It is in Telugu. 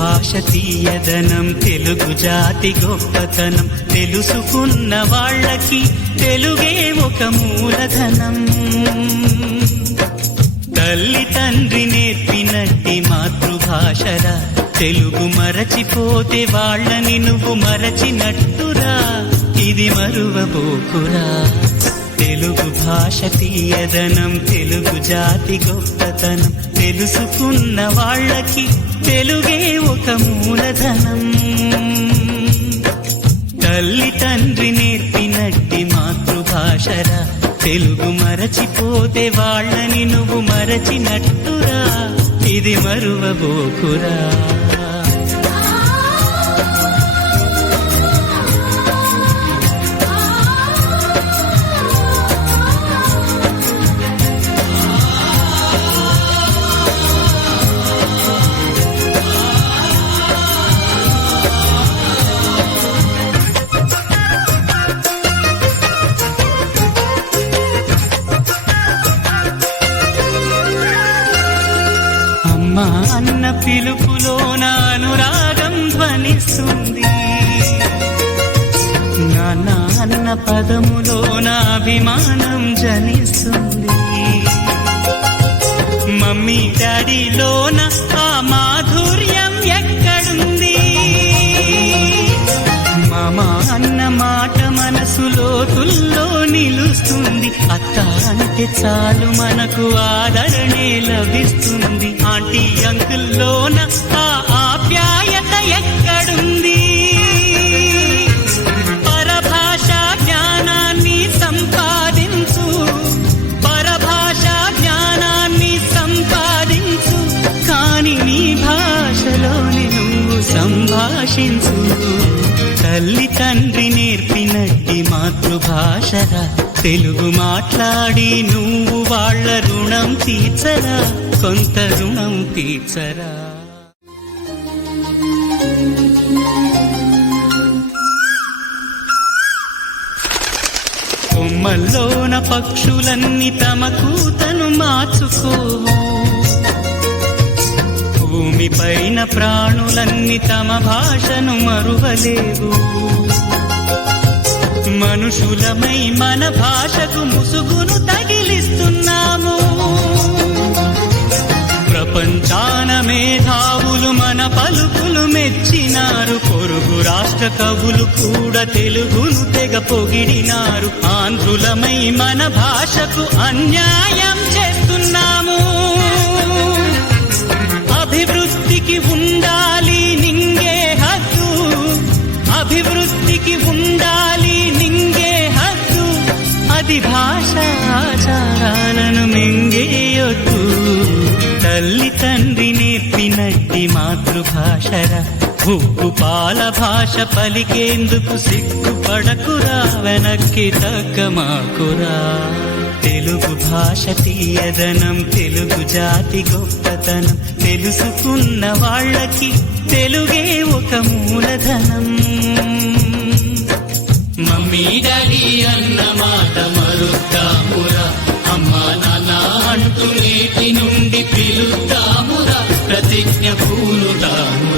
భాష తీయదనం, తెలుగు జాతి గొప్పతనం, తెలుసుకున్న వాళ్ళకి తెలుగే ఒక మూలధనం. తల్లి తండ్రి నేర్పినట్టి మాతృభాషరా, తెలుగు మరచిపోతే వాళ్ళని నువ్వు మరచినట్టురా, ఇది మరువబోకురా. తెలుగు భాష తీయదనం, తెలుగు జాతి గొప్పతనం, తెలుసుకున్న వాళ్ళకి తెలుగే ఒక మూలధనం. తల్లి తండ్రి నేర్పినట్టి మాతృభాషరా, తెలుగు మరచిపోతే వాళ్ళని నువ్వు మరచినట్టురా, ఇది మరువబోకురా. అమ్మా అన్న పిలుపులోన అనురాగం ధ్వనిస్తుంది, నాన్న అన్న పదములోన అభిమానం జనిస్తుంది, మమ్మీ డాడీలోన ఆ మాధుర్యం ఎక్కడుంది, మామ అన్న మాట మనసులో తుల్లో నిలుస్తుంది, అత్త అంటే చాలు మనకు ఆదరణే లభిస్తుంది, ఆంటీ అంకుల్లోన ఆ ఆప్యాయత ఎక్కడుంది. పరభాషా జ్ఞానాన్ని సంపాదించు, పరభాషా జ్ఞానాన్ని సంపాదించు, కాని నీ భాషలోని నువ్వు సంభాషించు. తల్లి తండ్రి నేర్పినట్టి మాతృభాషరా, తెలుగు మాట్లాడి నువ్వు వాళ్ళ రుణం తీర్చరా, కొంత రుణం తీర్చరా. కొమ్మల్లోన పక్షులన్నీ తమ కూతను మార్చుకోవు, భూమిపైన ప్రాణులన్నీ తమ భాషను మరువలేవు, మనుషులమై మన భాషకు ముసుగును తగిలిస్తున్నాము. ప్రపంచాన మేధావులు మన పలుకులు మెచ్చినారు, పొరుగు రాష్ట్ర కవులు కూడా తెలుగును తెగ పొగిడినారు. ఆంధ్రులమై మన భాషకు అన్యాయం చేస్తున్నాము. అభివృద్ధికి ఉండాలి నింగే హద్దు, అభివృద్ధికి ఉండాలి నింగే హద్దు, అది భాష ఆచారాలను మింగేయొద్దు. తల్లి తండ్రి నేర్పినట్టి మాతృభాషరా, ఉప్పు పాల భాష పలికేందుకు సిగ్గుపడకురా, వెనక్కి తగ్గమాకురా. తెలుగు భాష తీయదనం, తెలుగు జాతి గొప్పతనం, తెలుసుకున్న వాళ్ళకి తెలుగే ఒక మూలధనం. మమ్మీ డాడీ అన్న మాట మరుద్దామురా, అమ్మా నాన్న అంటూ నేటి నుండి పిలుద్దామురా, ప్రతిజ్ఞ పూనుతాము.